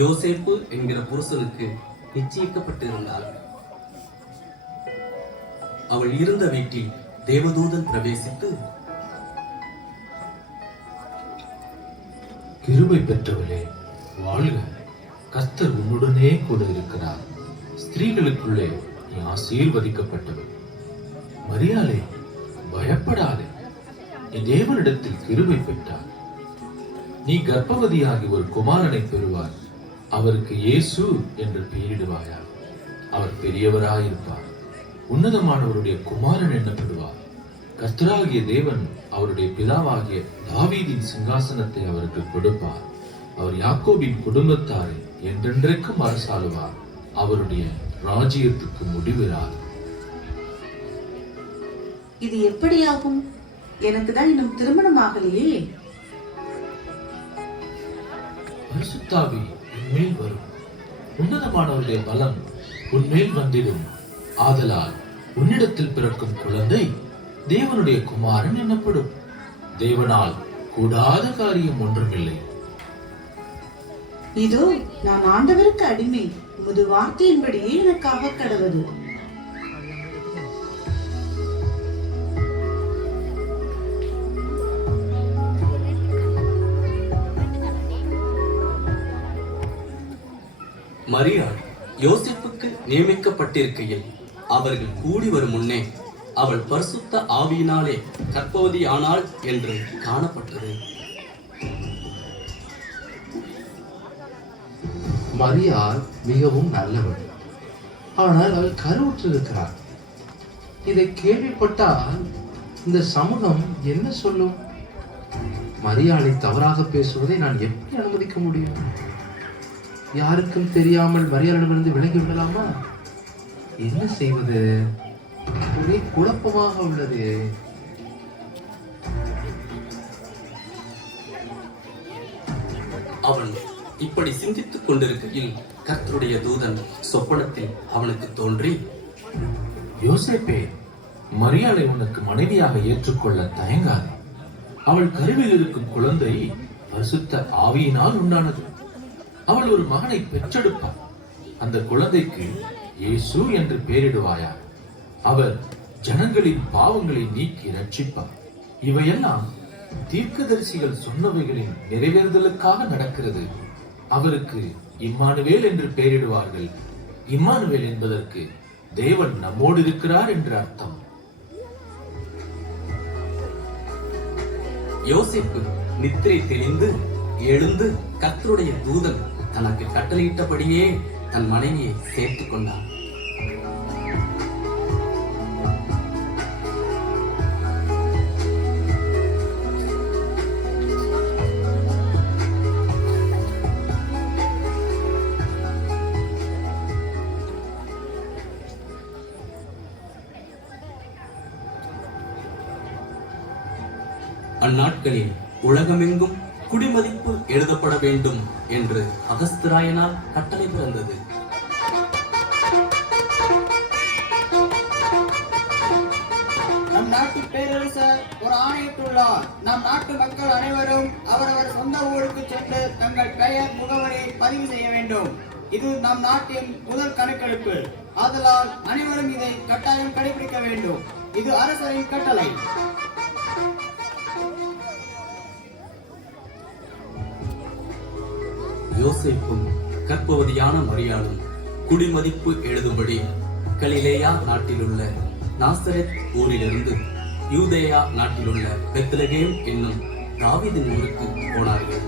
யோசேப்பு என்கிற புருஷனுக்கு நிச்சயிக்கப்பட்டிருந்தாள். அவள் இருந்த வீட்டில் தேவதூதன் பிரவேசித்து, கிருபை பெற்றவளே வாழ்க, கர்த்தர் உன்னுடனே கூட இருக்கிறார். ஸ்திரீகளுக்குள்ளே நீ ஆசீர்வதிக்கப்பட்டவள். மரியாளே, பயப்படாதே, நீ தேவனிடத்தில் கிருபை பெற்றார். நீ கர்ப்பவதியாகி ஒரு குமாரனை பெறுவார். அவருக்கு இயேசு என்று பெயரிடுவாயா. அவர் பெரியவராயிருப்பார், உன்னதமானவருடைய குமாரன் என்னப்படுவார். கர்த்தராகிய தேவன் அவருடைய பிதாவாகிய தாவீதின் சிங்காசனத்தை அவருக்கு கொடுப்பார். அவர் யாக்கோபின் குடும்பத்தாரை என்றென்றைக்கும் அரசாளுவார். அவருடைய ராஜ்யத்துக்கு முடிவிராது. இது எப்படியாகும்? எனக்கு தான் இன்னும் திருமணம் ஆகலையே. பரிசுத்தாவி உன்மேல் வரும், உன்னதமானவருடைய பலம் உன்மேல் வந்திடும். ஆதலால் உன்னிடத்தில் பிறக்கும் குழந்தை தேவனுடைய குமாரன் எனப்படும். தேவனால் கூடாத காரியம் ஒன்றுமில்லை. இதோ நான் ஆண்டவருக்கு அடிமை, உமது வார்த்தையின்படியே எனக்காக கடவுது. மரியாள் யோசேப்புக்கு நியமிக்கப்பட்டிருக்கையில் அவர்கள் கூடி வரும் முன்னே அவள் பரிசுத்த ஆவியினாலே கர்ப்பவதி ஆனாள் என்று காணப்பட்டது. மரியாள் மிகவும் நல்லவள், ஆனால் அவள் கருவுற்றிருக்கிறார். இதை கேள்விப்பட்டால் இந்த சமூகம் என்ன சொல்லும்? மரியாளை தவறாக பேசுவதை நான் எப்படி அனுமதிக்க முடியும்? யாருக்கும் தெரியாமல் மரியாளிடமிருந்து விலகி விடலாமா? என்ன செய்வது? ஒரே குழப்பமாக உள்ளது. அவன் இப்படி சிந்தித்துக் கொண்டிருக்கையில் கர்த்தருடைய தூதன் சொப்பனத்தில் அவனுக்கு தோன்றி, யோசேப்பே, மரியாளை உனக்கு மனைவியாக ஏற்றுக்கொள்ள தயங்காது. அவள் கருவில் இருக்கும் குழந்தை பரிசுத்த ஆவியினால் உண்டானது. அவள் ஒரு மகனை பெற்றெடுப்பார். அந்த குழந்தைக்கு இயேசு என்று பெயரிடுவாயா. அவர் ஜனங்களின் பாவங்களை நீக்கி ரட்சிப்பார். இவையெல்லாம் தீர்க்கதரிசிகள் சொன்னவைகளின் நிறைவேறுதலுக்காக நடக்கிறது. அவருக்கு இம்மானுவேல் என்று பெயரிடுவார்கள். இம்மானுவேல் என்பதற்கு தேவன் நம்மோடு இருக்கிறார் என்று அர்த்தம். யோசேப்பு நித்திரை தெளிந்து எழுந்து கர்த்தருடைய தூதன் தனக்கு கட்டளையிட்டபடியே தன் மனைவியை சேர்த்துக் கொண்டான். அந்நாட்களில் உலகமெங்கும் குடிமதிப்பு எழுதப்பட வேண்டும் என்று அகஸ்திராயனால் கட்டளை பிறந்தது. நம் நாட்டு பேரரசர் ஒரு ஆணையிட்டுள்ளார். நம் நாட்டு மக்கள் அனைவரும் அவரவர் சொந்த ஊருக்கு சென்று தங்கள் பெயர் முகவரி பதிவு செய்ய வேண்டும். இது நம் நாட்டின் முதல் கணக்கெடுப்பு. ஆதலால் அனைவரும் இதை கட்டாயம் கடைபிடிக்க வேண்டும். இது அரசரின் கட்டளை. யோசேப்பும் கர்ப்பவதியான மரியாளும் குடிமதிப்பு எழுதும்படி கலிலேயா நாட்டிலுள்ள நாசரேத் ஊரிலிருந்து யூதேயா நாட்டிலுள்ள பெத்லகேம் என்னும் தாவீதின் ஊருக்கு போனார்கள்.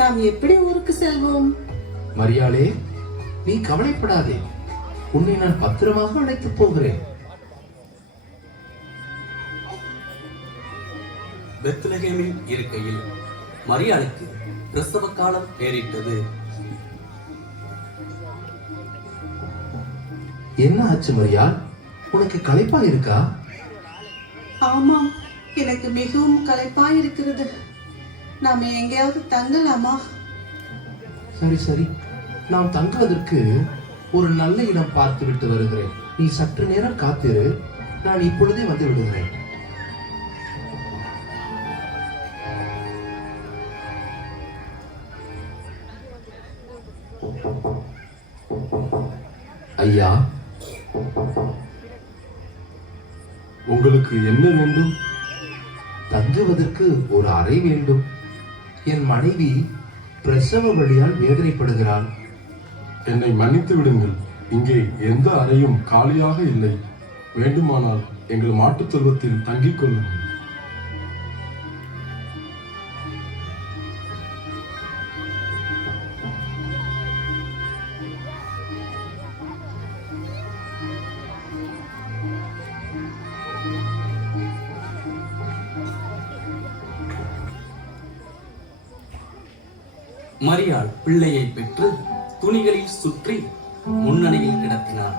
நாம் எப்படி ஊருக்கு செல்வோம்? மரியாளே, நீ கவலைப்படாதே, உன்னை நான் பத்திரமாக அழைத்து போகிறேன். பெத்லகேமில் இருக்கையில் மரியாளுக்கு பிரசவ காலம் ஏறிட்டது. என்ன ஆச்சு மரியாள்? உனக்கு களைப்பா இருக்கா? ஆமாம், எனக்கு மிகவும் களைப்பாய் இருக்கிறது. நாம எங்கேயாவது தங்கலாமா? சரி சரி, நாம் தங்குவதற்கு ஒரு நல்ல இடம் பார்த்து விட்டு வருகிறேன். நீ சற்று நேரம் காத்திரு, நான் இப்பொழுதே வந்து விடுகிறேன். ஐயா, உங்களுக்கு என்ன வேண்டும்? தங்குவதற்கு ஒரு அறை வேண்டும். என் மனைவி பிரசவ வலியால் வேதனைப்படுகிறாள். என்னை மன்னித்து விடுங்கள். இங்கே எந்த அறையும் காலியாக இல்லை. வேண்டுமானால் எங்கள் மாட்டுத் தொழுவத்தில் தங்கிக் கொள்ளுங்கள். மரியாள் பிள்ளையை பெற்று துணிகளில் சுற்றி முன்னணியில் கிடத்தினார்.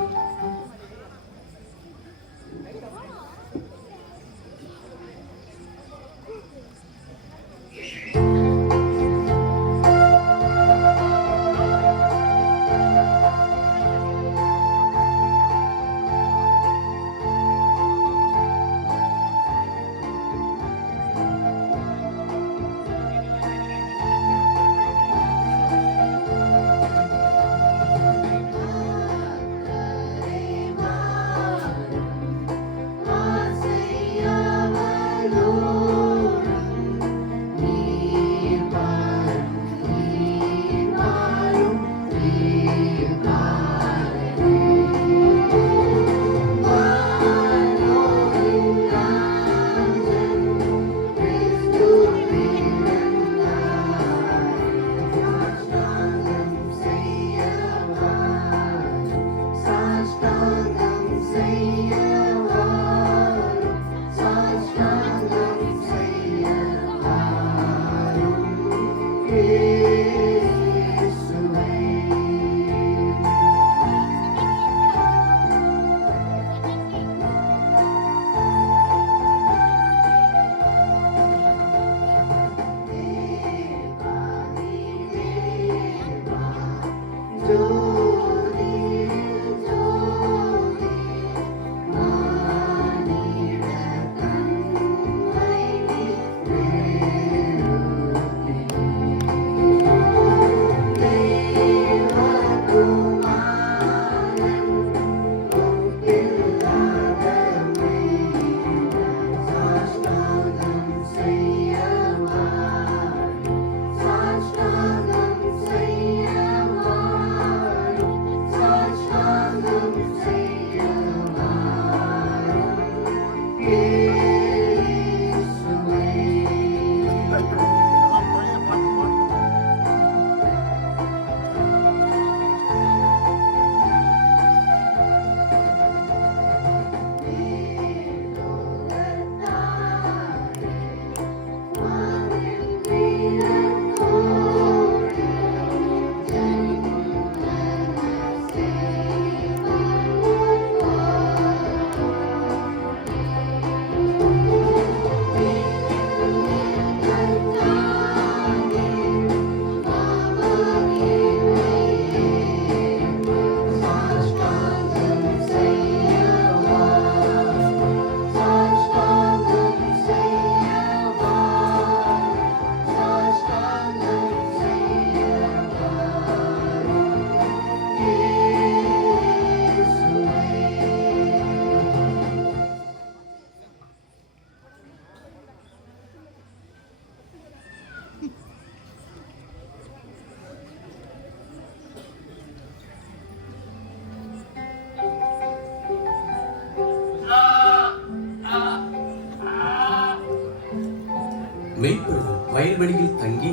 மெய்ப்பொருள் வயல்வெளியில் தங்கி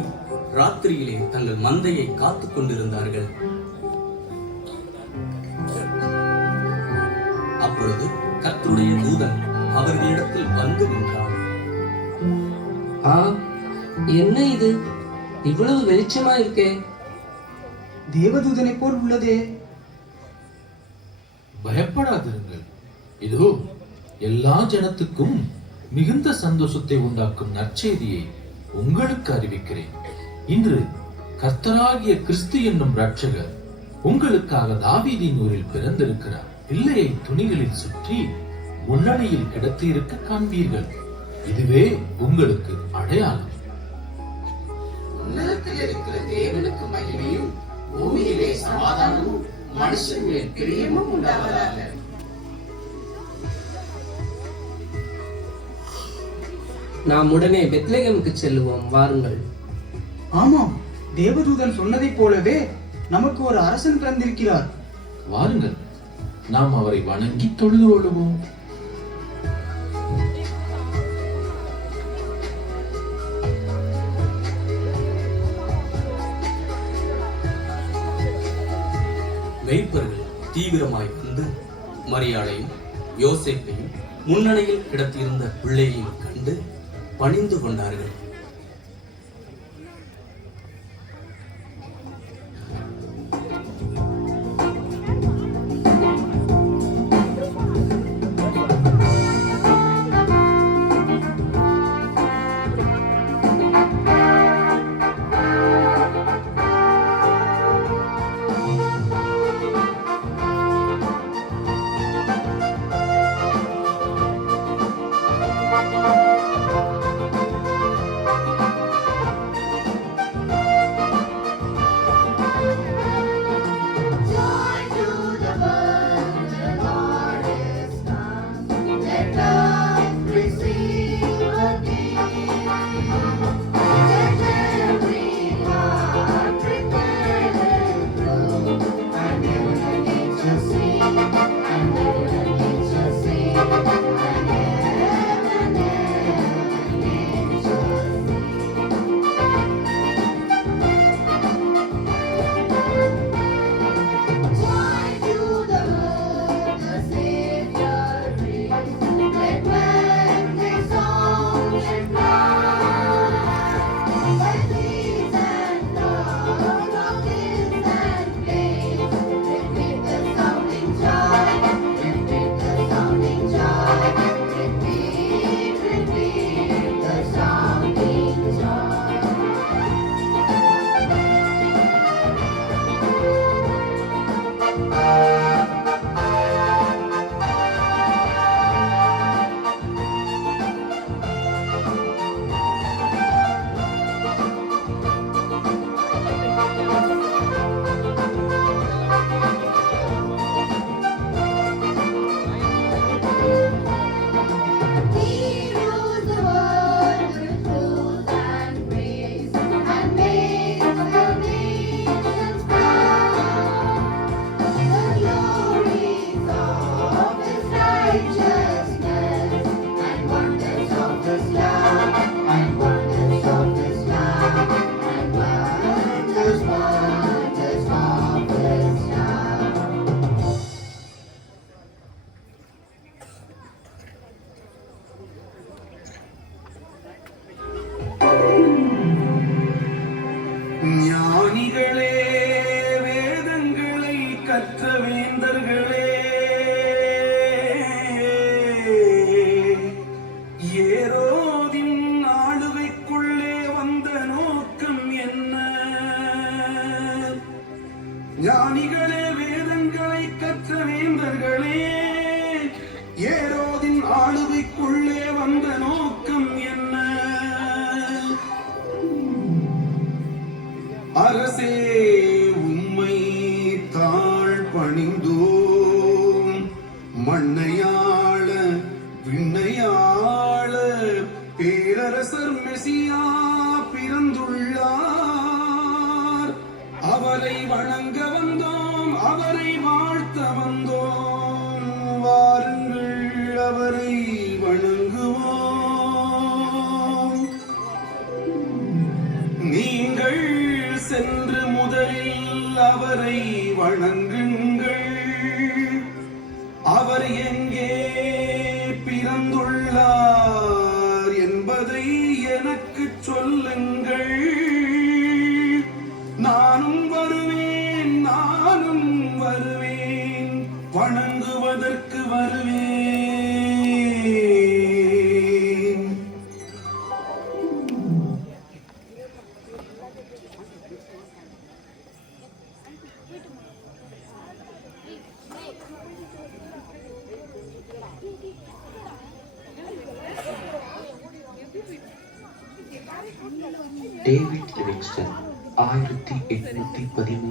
ராத்திரியிலே தங்கள் மந்தையை காத்துக் கொண்டிருந்தார்கள். அப்பொழுது கர்த்தருடைய தூதன் அவர்களிடத்தில் வந்து நின்றார். என்ன இது இவ்வளவு வெளிச்சமா இருக்கே? தேவதூதனை போல் உள்ளதே. பயப்படாதிருங்கள். இதோ எல்லா ஜனத்துக்கும் மிகுந்த சந்தோஷத்தை உண்டாக்கும் நற்செய்தியை உங்களுக்கு அறிவிக்கிறேன். இன்று கர்த்தராகிய கிறிஸ்து என்னும் இரட்சகர் உங்களுக்காக தாவீதின் ஊரில் பிறந்திருக்கிறார். பிள்ளையை துணிகளில் சுற்றி முன்னணியில் கிடத்தியிருக்க காண்பீர்கள். இதுவே உங்களுக்கு அடையாளம். உன்னதத்தில் இருக்கிற தேவனுக்கு மகிமையும், பூமியிலே சமாதானமும் மனுஷன் மேல் பிரியமும் உண்டாவதாக. நாம் உடனே பெத்லகேமுக்கு செல்லுவோம், வாருங்கள். ஆமாம், தேவதூதன் சொன்னதைப் போலவே நமக்கு ஒரு அரசன் பிறந்திருக்கிறார். வாருங்கள், நாம் அவரை வணங்கி தொழுது கொள்ளுவோம். மெய்ப்பர்கள் தீவிரமாய் வந்து மரியாளையும் யோசேப்பையும் முன்னணியில் கிடத்தியிருந்த பிள்ளையையும் கண்டு பணிந்து கொண்டார்கள். ஞானிகளே, வேதங்களை கற்ற வேந்தர்களே, ஏரோதின் ஆளுகைக்குள்ளே வந்த நோக்கம் என்ன? ஞானிகளே, வேதங்களை கற்ற வேந்தர்களே, ஏரோதின் ஆளுகைக்குள்ளே வந்த நோக்கம் என்ன? அரசே, உம்மை தாழ் பணிந்தோம். மண்ணையாள விண்ணையாள பேரரசர் மெசியா பிறந்துள்ளார். அவரை வணங்க வந்தோம், அவரை வாழ்த்த வந்தோம். வாருங்கள், அவரை வணங்குவோம். நீங்கள் சென்று முதலில் அவரை வணங்குங்கள். அவர் எங்கே பிறந்துள்ளார் என்பதை எனக்கு சொல்லுங்கள். நானும் வருவேன், நானும் வருவேன், வணங்குவதற்கு வருவேன். David Livingstone 1813.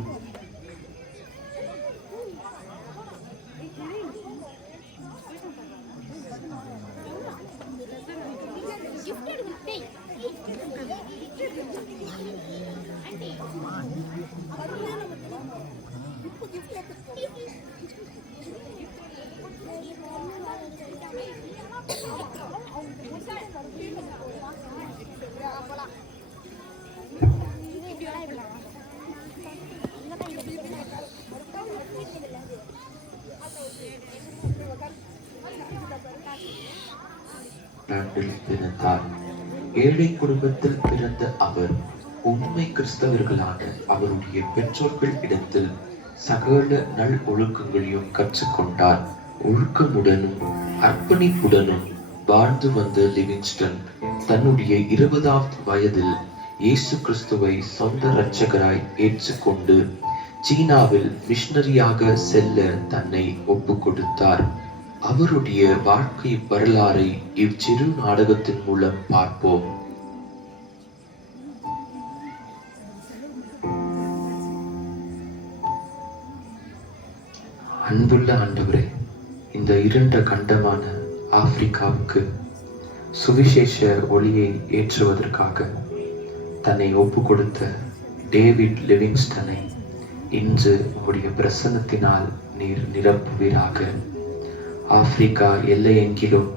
ஆண்டில் பிறந்தார். ஏழை குடும்பத்தில் பிறந்த அவர் உண்மை கிறிஸ்தவர்களான அவருடைய பெற்றோர்கள் இடத்தில் சகல நல் ஒழுக்கங்களையும் கற்றுக்கொண்டார். ஒழுக்கமுடனும் அர்ப்பணிப்புடனும் வாழ்ந்து வந்த லிவிங்ஸ்டன் தன்னுடைய 20வது வயதில் இயேசு கிறிஸ்துவை சொந்த இரட்சகராய் ஏற்றுக்கொண்டு சீனாவில் மிஷனரியாக செல்ல தன்னை ஒப்பு கொடுத்தார். அவருடைய வாழ்க்கை வரலாறை இவ்சிறு நாடகத்தின் மூலம் பார்ப்போம். அன்புள்ள ஆண்டவரே, இந்த இருண்ட கண்டமான ஆப்பிரிக்காவுக்கு சுவிசேஷ ஒளியை ஏற்றுவதற்காக தன்னை ஒப்பு கொடுத்த டேவிட் லிவிங்ஸ்டனை இன்று உம்முடைய பிரசன்னத்தினால் நீர் நிரப்புவீராக. ஆப்பிரிக்கா எல்லையெங்கிலும்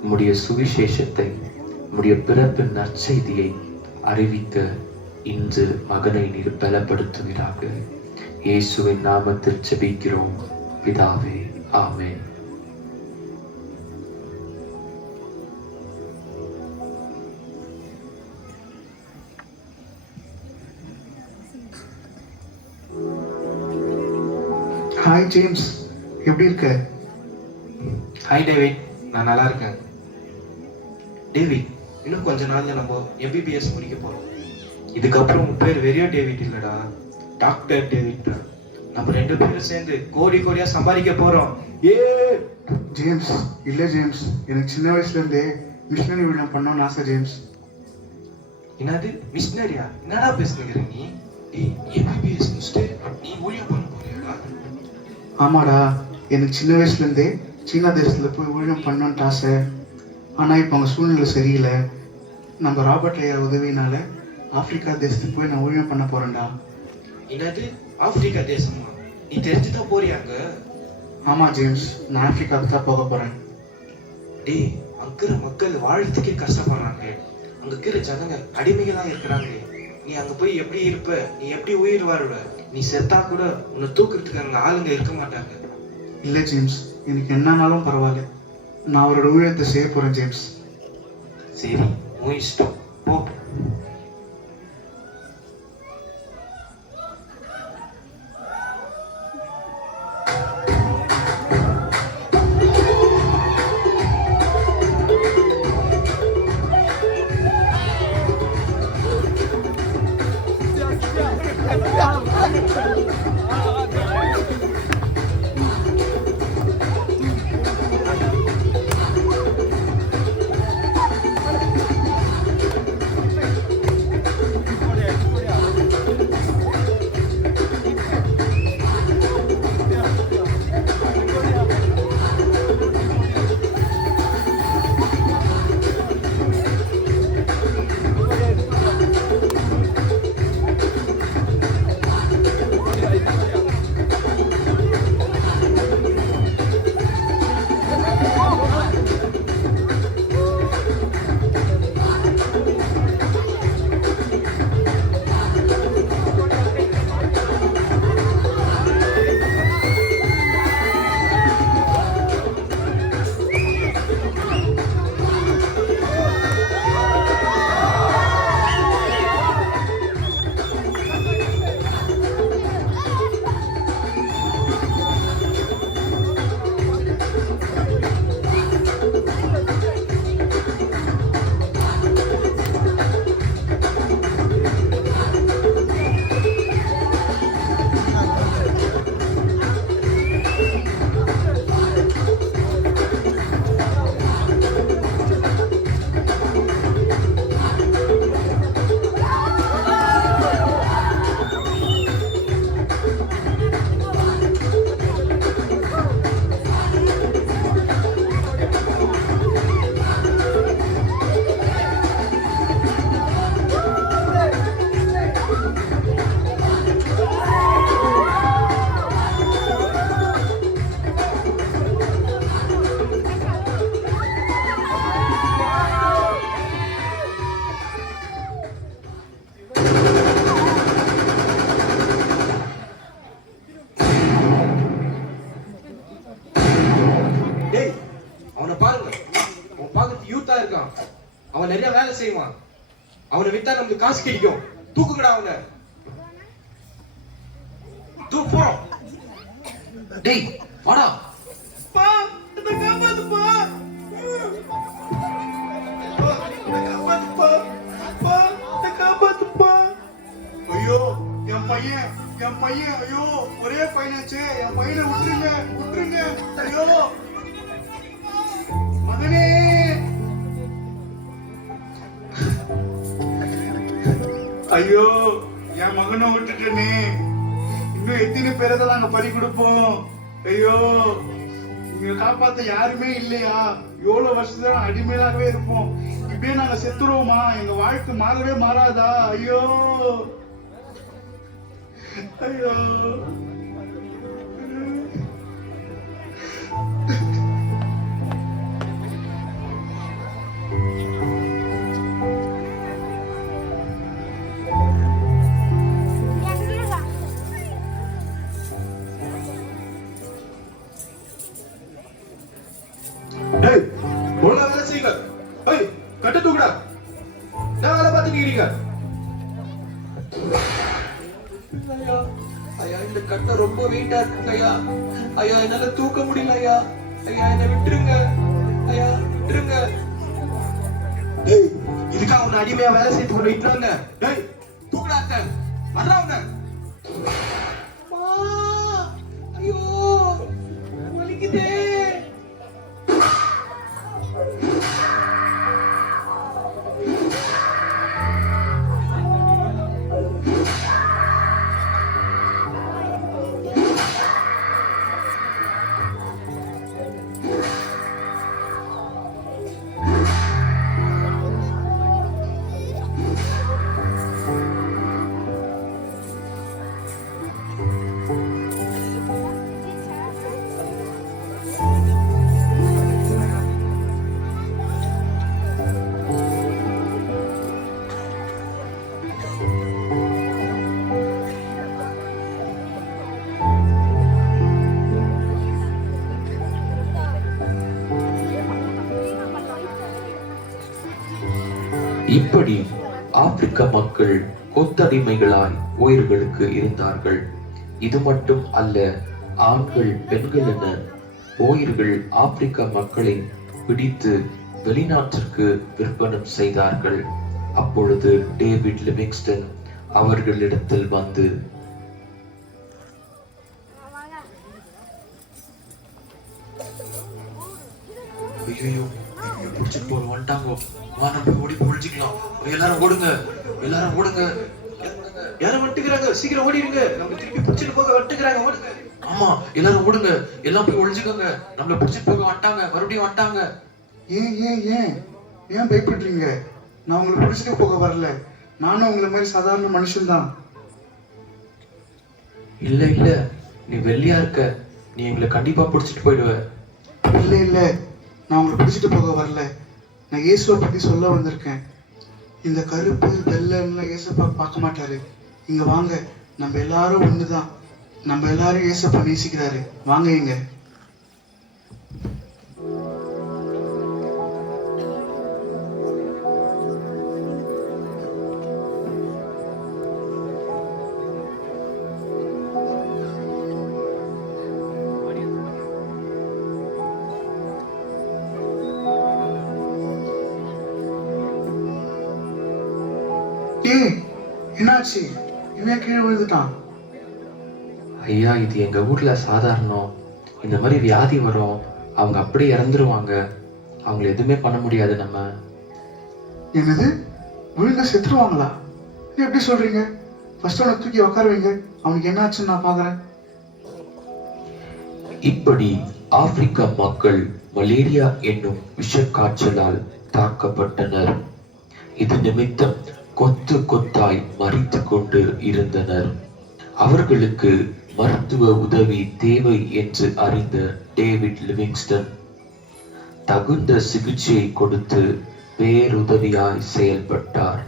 உம்முடைய சுவிசேஷத்தை, உம்முடைய பிறப்பின் நற்செய்தியை அறிவிக்க இன்று மகனை நீர் பலப்படுத்துவீராக. இயேசுவின் நாமத்தில் ஜெபிக்கிறோம் பிதாவே, ஆமென். ஹாய் ஜேம்ஸ், எப்படி இருக்க? ஹாய் டேவிட், நான் நல்லா இருக்கேன். டேவிட், இன்னும் கொஞ்ச நாள்ல நம்ம எம்பிபிஎஸ் முடிக்க போறோம். இதுக்கப்புறம் உங்க பேர் வெறியோ டேவிட் இல்லடா, டாக்டர் டேவிட் தான். நம்ம 2 பேரும் சேர்ந்து கோடி கோடியா சம்பாதிக்க போறோம். ஜேம்ஸ், இல்ல ஜேம்ஸ், எனக்கு சின்ன வயசுல இருந்தே மிஷனரி ஊழியம் பண்ணணும்னு ஆசை ஜேம்ஸ். என்னது மிஷனரியா? என்னடா பேசுனீங்க நீ? எம்பிபிஎஸ் முடிச்சுட்டு நீ ஊழியம் பண்ண போறியாடா? ஆமாடா, எனக்கு சின்ன வயசுல இருந்தே சீனா தேசத்துல போய் ஊழியம் பண்ணணும்னு ஆசை. ஆனா இப்போ அங்க சூழ்நிலை சரியில்லை. நம்ம ராபர்ட் ஐயா உதவினால ஆப்பிரிக்கா தேசத்துக்கு போய் நான் ஊழியம் பண்ண போறேன்டா. என்னது ஆப்பிரிக்கா தேசமா? நீ தெரிஞ்சுதான் போறியாங்க? ஆமா ஜேம்ஸ், நான் ஆப்பிரிக்காவுக்கு தான் போக போறேன். டேய், அங்கிற மக்கள் வாழறதுக்கே கஷ்டப்படுறாங்க. அங்க இருக்கிற ஜனங்க அடிமைகளா இருக்கிறாங்க. நீ அங்க போய் எப்படி இருப்ப? நீ எப்படி உயிர் வாழுவ? நீ செத்தா கூட உன்னை தூக்குறதுக்கு அங்க ஆளுங்க இருக்க மாட்டாங்க. இல்ல ஜேம்ஸ், எனக்கு என்னன்னாலும் பரவாயில்ல, நான் அவரோட ஊழியத்தை செய்ய போறேன் ஜேம்ஸ். சரி, உன் இஷ்டம், போ. செய்வான். அவனை வித்தா நமக்கு காசு கிடைக்கும். தூக்குங்கடா அவனை. போறோம். டேய் வாடா. ஐயோ என் பையன் ஐயோ ஒரே பையனாச்சே, என் பையனை விட்டுருங்க ஐயோ மகனே. ஐயோ என் மகனை விட்டுட்டேனே, இன்னும் எத்தனை பேரை தான் நாங்க பறி கொடுப்போம். ஐயோ நீங்க காப்பாத்த யாருமே இல்லையா? எவ்வளவு வருஷத்துல அடிமையாகவே இருப்போம். இப்படியே நாங்க செத்துருவோமா? எங்க வாழ்க்கை மாறவே மாறாதா? ஐயோ ஐயோ. டேய் ஒழுங்கா வேலை செய்யுங்க. ஏய் கட்ட தூக்குடா. நான் வேலை பார்த்துட்டு இருக்கீங்க. ஐயா ஐயா இந்த கட்டை ரொம்ப வெயிட்டா இருக்குங்க ஐயா. ஐயா என்னால தூக்க முடியல ஐயா. ஐயா என்னை விட்டுருங்க. ஐயா விட்டுருங்க. டேய் இதுக்காக உன்னை அடிமையா வேலை செய்து கொண்டு விட்டுறாங்க. டேய் தூக்குடா அத்தை. வர்றவங்க. ஐயோ வலிக்குதே. இப்படி ஆப்பிரிக்க மக்கள் கொத்தடிமைகளாய் ஓயர்களுக்கு இருந்தார்கள். இது மட்டும் அல்ல, ஆண்கள் பெண்கள் என ஓயர்கள் ஆப்பிரிக்க மக்களை பிடித்து வெளிநாட்டிற்கு விற்பனம் செய்தார்கள். அப்பொழுது டேவிட் லிவிங்ஸ்டன் அவர்களிடத்தில் வந்து, ஐயோ பிடிச்சிட்டு போற வந்துட்டாங்க, வா நம்ம ஓடி ஒழிச்சுக்கலாம், எல்லாரும் ஓடுங்க, எல்லாரும் ஓடுங்க, யாரும் வந்துட்டுக்கிறாங்க, சீக்கிரம் ஓடிடுங்க, நம்ம திருப்பி பிடிச்சிட்டு போக வந்துட்டுக்கிறாங்க, ஓடுங்க. ஆமா எல்லாரும் ஓடுங்க, எல்லாம் போய் ஒழிச்சுக்கோங்க, நம்மள பிடிச்சிட்டு போக வந்துட்டாங்க, மறுபடியும் வந்துட்டாங்க. ஏன் பயப்படுறீங்க? நான் உங்களை பிடிச்சிட்டு போக வரல, நானும் உங்களை மாதிரி சாதாரண மனுஷன் தான். இல்ல இல்ல, நீ வெள்ளையா இருக்க, நீ எங்களை கண்டிப்பா பிடிச்சிட்டு போயிடுவ. இல்ல நான் உங்களை பிடிச்சிட்டு போக வரல, நான் இயேசுவை பத்தி சொல்ல வந்திருக்கேன். இந்த கருப்பு வெள்ளைன்னு இயேசப்பா பார்க்க மாட்டாரு. இங்க வாங்க, நம்ம எல்லாரும் ஒண்ணுதான், நம்ம எல்லாரும் இயேசப்பா நேசிக்கிறாரு, வாங்க இங்க. என்னாச்சு? இவன் கீழே விழுந்துட்டான். ஐயா இது எங்க ஊர்ல சாதாரணம், இந்த மாதிரி வியாதி வரும், அவங்க அப்படியே இறந்துருவாங்க, அவங்களை எதுவுமே பண்ண முடியாது நம்ம. என்னது, விழுந்த செத்துருவாங்களா? எப்படி சொல்றீங்க? ஃபர்ஸ்ட் அவனை தூக்கி உட்கார வைங்க, அவனுக்கு என்னாச்சுன்னு நான் பாக்குறேன். இப்படி ஆப்பிரிக்க மக்கள் மலேரியா என்னும் விஷக்காய்ச்சலால் தாக்கப்பட்டனர். இது நிமித்தம் கொத்து கொத்தாய் மரித்து கொண்டு இருந்தனர். அவர்களுக்கு மருத்துவ உதவி தேவை என்று அறிந்த டேவிட் லிவிங்ஸ்டன் தகுந்த சிகிச்சையை கொடுத்து பேருதவியாய் செயல்பட்டார்.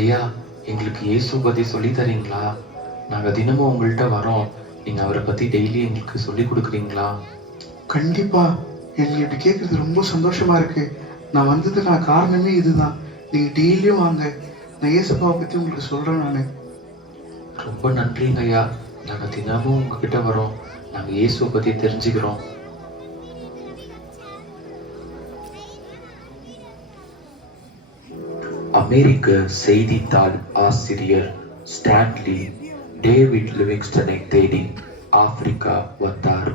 ஐயா எங்களுக்கு இயேசு பத்தி சொல்லி தரீங்களா? நாங்க தினமும் உங்கள்கிட்ட வரோம், நீங்க அவரை பத்தி டெய்லி எங்களுக்கு சொல்லி கொடுக்குறீங்களா? கண்டிப்பா. எனக்கு இப்படி கேட்கறது ரொம்ப சந்தோஷமா இருக்கு. நான் வந்ததுக்கான காரணமே இதுதான். நீங்க டெய்லியும் வாங்க, நான் இயேசுப்பாவை பத்தி உங்களுக்கு சொல்றேன். நானு ரொம்ப நன்றிங்க ஐயா. நாங்க தினமும் உங்ககிட்ட வரோம். நாங்க இயேசுவை பத்தி தெரிஞ்சுக்கிறோம். அமெரிக்க செய்தித்தாள் ஆசிரியர் ஸ்டான்லி டேவிட் லிவிங்ஸ்டனை தேடி ஆப்பிரிக்கா வந்தார்.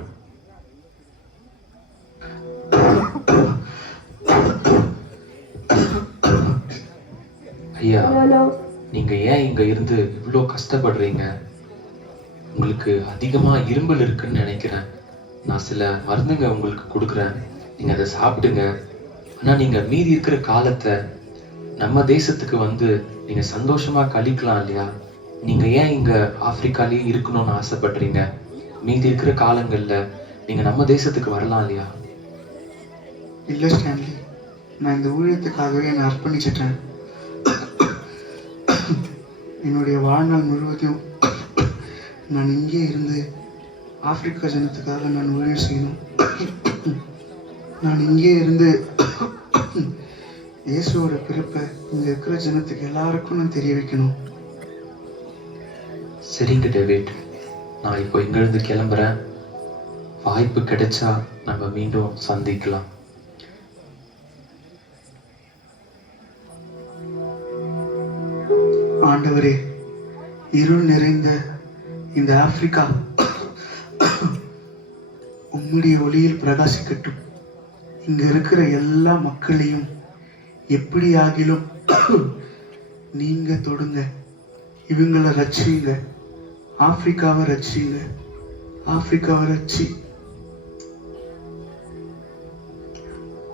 ஐயா, நீங்க ஏன் இங்க இருந்து இவ்வளோ கஷ்டப்படுறீங்க? உங்களுக்கு அதிகமா இரும்பல் இருக்குன்னு நினைக்கிறேன். நான் சில மருந்துங்க உங்களுக்கு கொடுக்குறேன், நீங்க அதை சாப்பிடுங்க. ஆனா நீங்க மீதி இருக்கிற காலத்தை நம்ம தேசத்துக்கு வந்து நீங்க சந்தோஷமா கழிக்கலாம் இல்லையா? நீங்க ஏன் இங்க ஆப்பிரிக்காலேயே இருக்கணும்னு ஆசைப்படுறீங்க? மீதி இருக்கிற காலங்கள்ல நீங்க நம்ம தேசத்துக்கு வரலாம் இல்லையா? இல்ல ஸ்டான்லி, நான் இந்த ஊழியத்துக்காகவே என்னை அர்ப்பணிச்சிட்டேன். என்னுடைய வாழ்நாள் முழுவதையும் நான் இங்கே இருந்து ஆப்பிரிக்கா ஜனத்துக்காக நான் ஊழியம் செய்யணும். நான் இங்கே இருந்து இயேசுவோட பிறப்பை இங்க இருக்கிற ஜனத்துக்கு எல்லாருக்கும் நான் தெரிய வைக்கணும். சரிங்க டேவிட், நான் இப்போ இங்கிருந்து கிளம்புறேன். வாய்ப்பு கிடைச்சா நம்ம மீண்டும் சந்திக்கலாம். ஆண்டவரே, இருள் நிறைந்த இந்த ஆப்பிரிக்கா உம்முடைய ஒளியில் பிரகாசிக்கட்டும். இங்க இருக்கிற எல்லா மக்களையும் எப்படி ஆகிலும் நீங்க தொடுங்க. இவங்களை ரட்சிங்க. ஆப்பிரிக்காவை ரட்சிங்க. ஆப்பிரிக்காவை ரட்சி.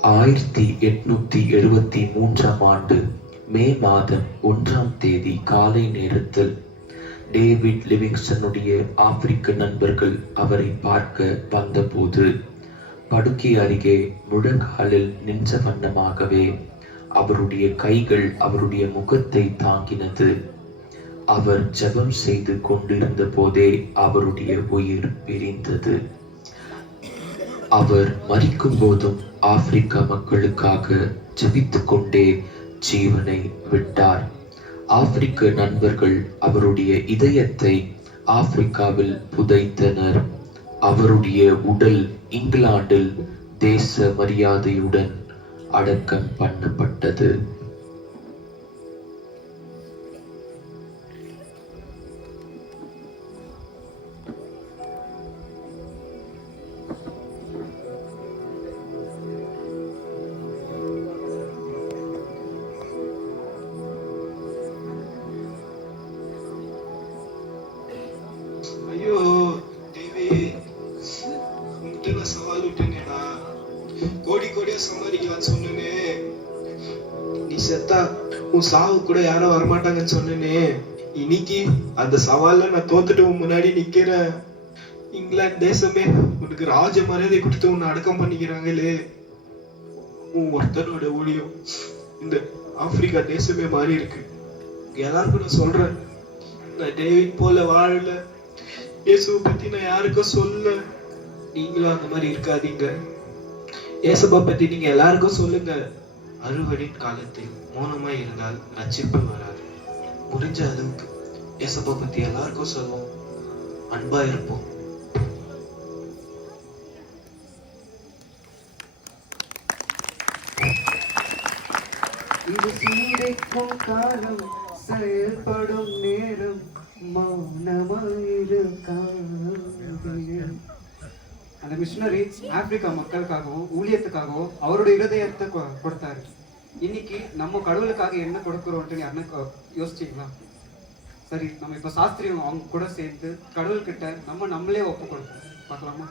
1873 ஆண்டு மே மாதம் 1ஆம் தேதி காலை நேரத்தில் டேவிட் லிவிங்ஸ்டனுடைய ஆப்பிரிக்க நண்பர்கள் அவரை பார்க்க வந்தபோது படுக்கை அருகே முழங்காலில் நின்ற வண்ணமாகவே அவருடைய கைகள் அவருடைய முகத்தை தாங்கினது. அவர் ஜெபம் செய்து கொண்டிருந்த போதே அவருடைய உயிர் பிரிந்தது. அவர் மரிக்கும் போதும் ஆப்பிரிக்கா மக்களுக்காக ஜெபித்துக் கொண்டே ஜீவனை விட்டார். ஆப்பிரிக்க நண்பர்கள் அவருடைய இதயத்தை ஆப்பிரிக்காவில் புதைத்தனர். அவருடைய உடல் இங்கிலாந்தில் தேச மரியாதையுடன் அடக்கம் பண்ணப்பட்டது. ஐயோ தேவி, உன்கிட்ட நான் சவால் விட்டேனேடா. கோடி கோடியா சம்பாதிக்கலாம்னு சொன்னேனே. நீ செத்தா உன் சாவு கூட யாரும் வரமாட்டாங்கன்னு சொன்னேனே. இன்னைக்கு அந்த சவால்ல நான் தோத்துட்டு உன் முன்னாடி நிக்கிறேன். இங்கிலாந்து தேசமே உனக்கு ராஜ மரியாதை கொடுத்து உன்னை அடக்கம் பண்ணிக்கிறாங்களே. உன் ஒருத்தனோட ஊழியம் இந்த ஆப்பிரிக்கா தேசமே மாறி இருக்கு. எல்லாருக்கும் நான் சொல்றேன், நான் டேவிட் போல வாழல. இயேசுவை பத்தி நான் யாருக்கும் சொல்ல. நீங்களும் அந்த மாதிரி இருக்காதீங்க. இயேசுவை பத்தி நீங்க எல்லாருக்கும் சொல்லுங்க. அறுவடையின் காலத்தில் மௌனமா இருந்தால் ரட்சிப்பு வராது. முடிஞ்ச அளவுக்கு இயேசுவை பத்தி எல்லாருக்கும் சொல்லுவோம். அன்பா இருப்போம். இது சீரைக்கும் காலம், செயல்படும் நேரம், அந்த மிஷனரி ஆப்பிரிக்கா மக்களுக்காகவும் ஊழியத்துக்காகவும் அவருடைய இருதயத்தை கொடுத்தாரு. இன்னைக்கு நம்ம கடவுளுக்காக என்ன கொடுக்குறோன்ட்டு யாருன்னு யோசிச்சிங்களா? சரி, நம்ம இப்போ சாஸ்திரியம் அவங்க கூட சேர்ந்து கடவுள்கிட்ட நம்மளே ஒப்பு கொடுப்போம். பார்க்கலாமா?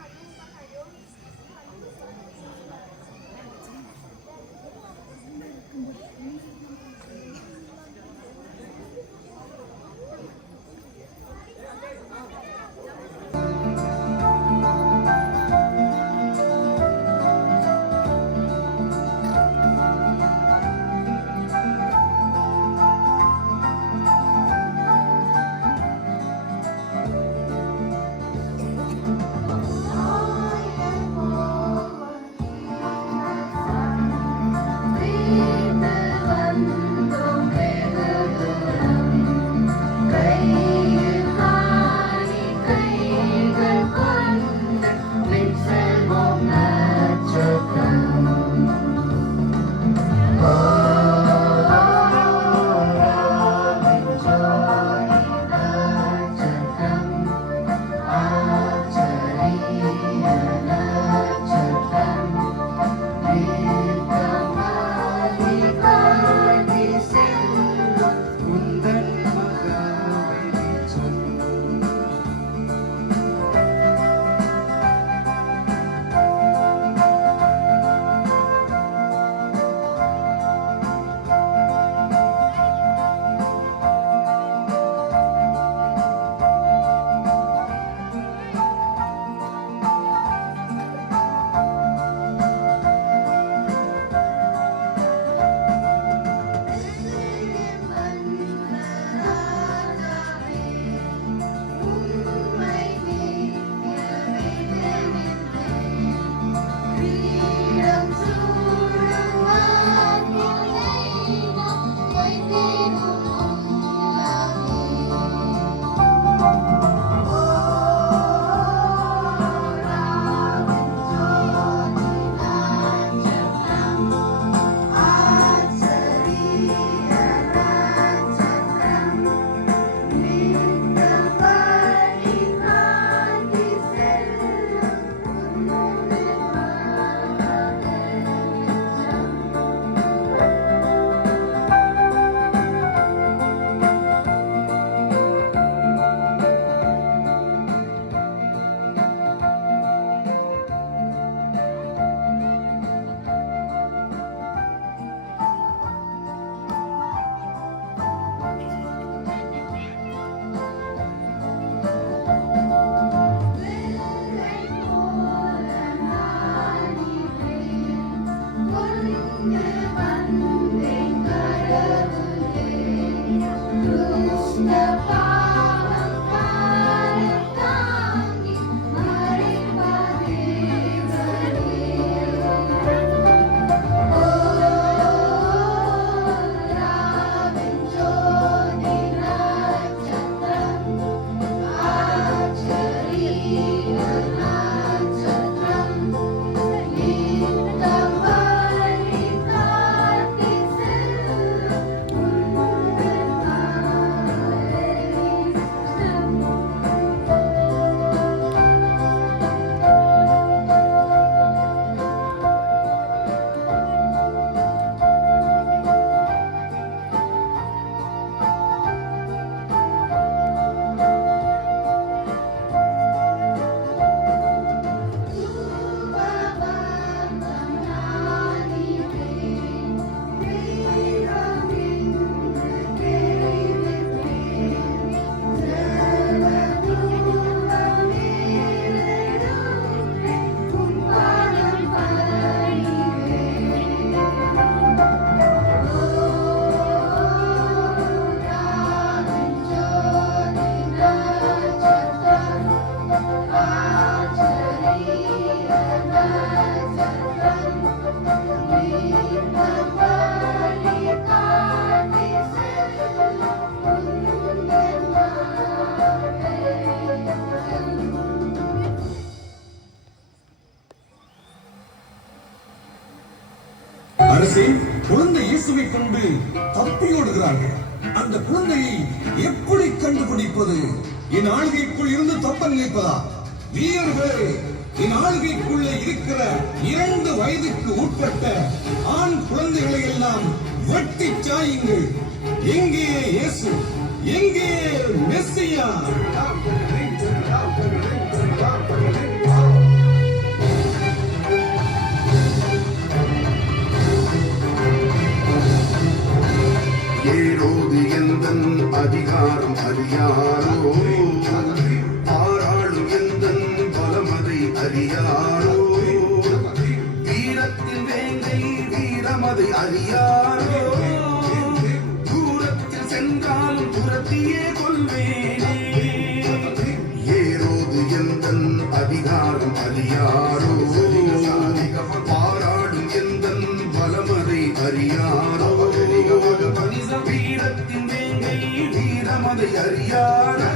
அரசே, குழந்தை இயேசுவை கொண்டு தப்பியோடுகிறார்கள். அந்த குழந்தையை எப்படி கண்டுபிடிப்பது? என் ஆளுகைக்குள் இருந்து தப்ப நினைப்பதா? வீரர்களே, என் ஆளுகைக்குள்ளே இருக்கிற 2 வயதுக்கு உட்பட்ட ஆண் குழந்தைகளை எல்லாம் வெட்டி சாயுங்கள். எங்கே இயேசு? எங்கே மெஸ்ஸியா? ஏரோது எந்தன் அதிகாரம் அறியாரோ, பாராளும் எந்தன் பலமதை அறியாரோ, வீரத்தின் வேங்கை வீரமதை அறியாரோ, தூரத்தில் சென்றாலும் துரத்தியே கொள்வேனே. ஏரோது எந்தன் அதிகாரம் அறியாரோ, பாராளும் எந்தன் பலமதை அறியாரோ, வீரத்தின் வேங்கை வீரமதை அறியாரோ,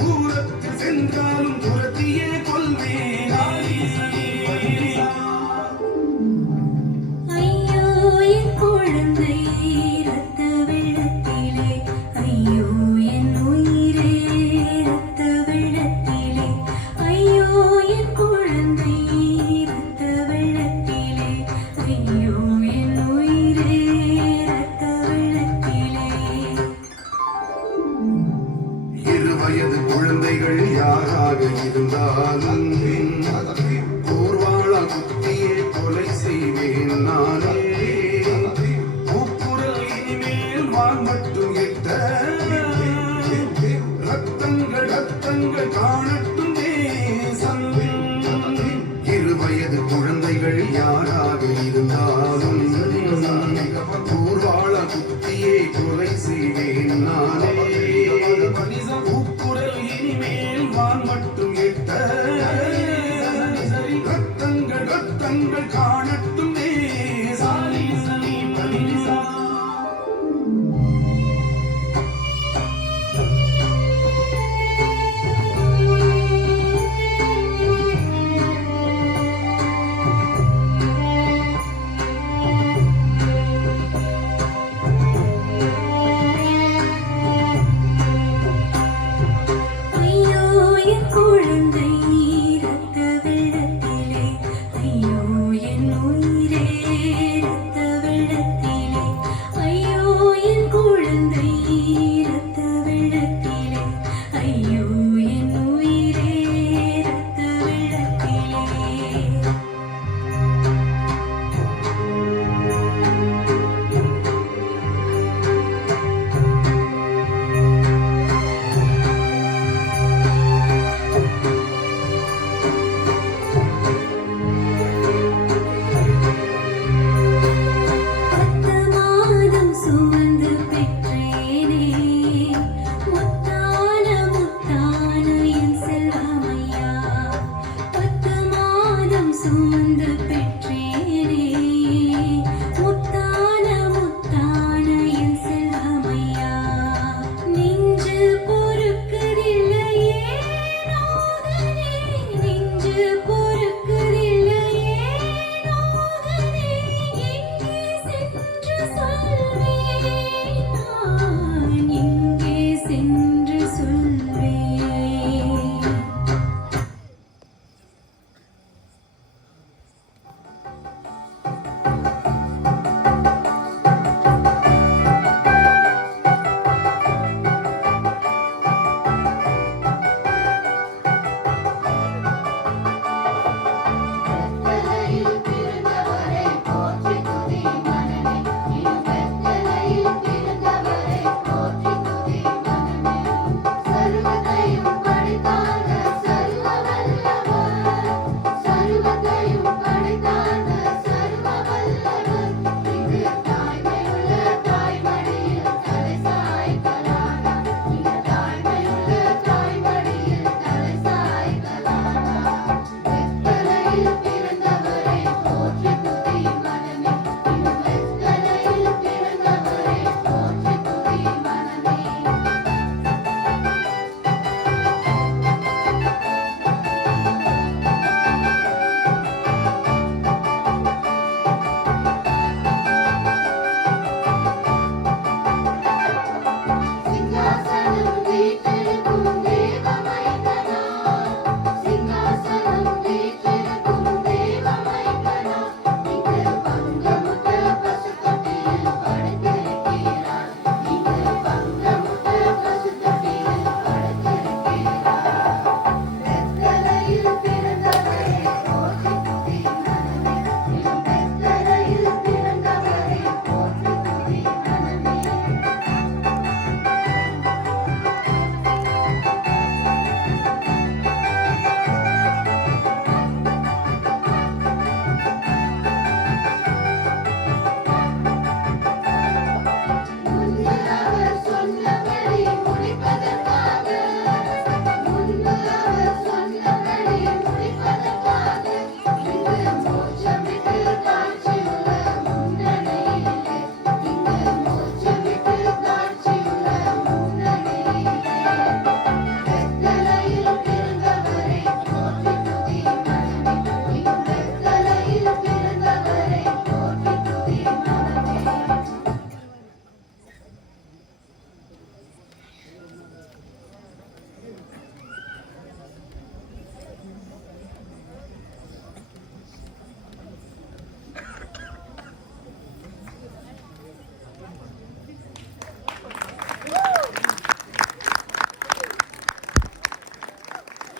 தூரத்தில் சென்றாலும் துரத்தியே கொள்வேனே. ஐயோ என் குழந்தை இரத்த வெள்ளத்திலே, ஐயோ என் உயிரே இரத்த வெள்ளத்திலே, ஐயோ என் குழந்தை இரத்த வெள்ளத்திலே, ஐயோ என் உயிரே இரத்த வெள்ளத்திலே. 2 வயது குழந்தைகள் யாராக இருந்தாலும் போர்வாளால் குத்தியே கொலை செய்வேன் நானே. கூக்குரல் இனிமேல் வான் மட்டும் எட்ட, ரத்தங்கள் ரத்தங்கள் காணட்டும் தேசம். 2 வயது குழந்தைகள் யாராக இருந்தாலும் போர்வாளால் குத்தியே கொலை செய்வேன் நானே. கூக்குரல் இனிமேல் வான் மட்டும் எட்ட, ரத்தங்கள் ரத்தங்கள் காணட்டும் தேசம். ஐயோ என் குழந்தை இரத்த வெள்ளத்திலே, ஐயோ என் உயிரே இரத்த வெள்ளத்திலே, ஐயோ என் குழந்தை இரத்த வெள்ளத்திலே, ஐயோ என் உயிரே இரத்த வெள்ளத்திலே. பத்து மாதம் சுமந்து பெற்றேனே, முத்தான முத்தான என் செல்வமையா. 10 மாதம் சுமந்து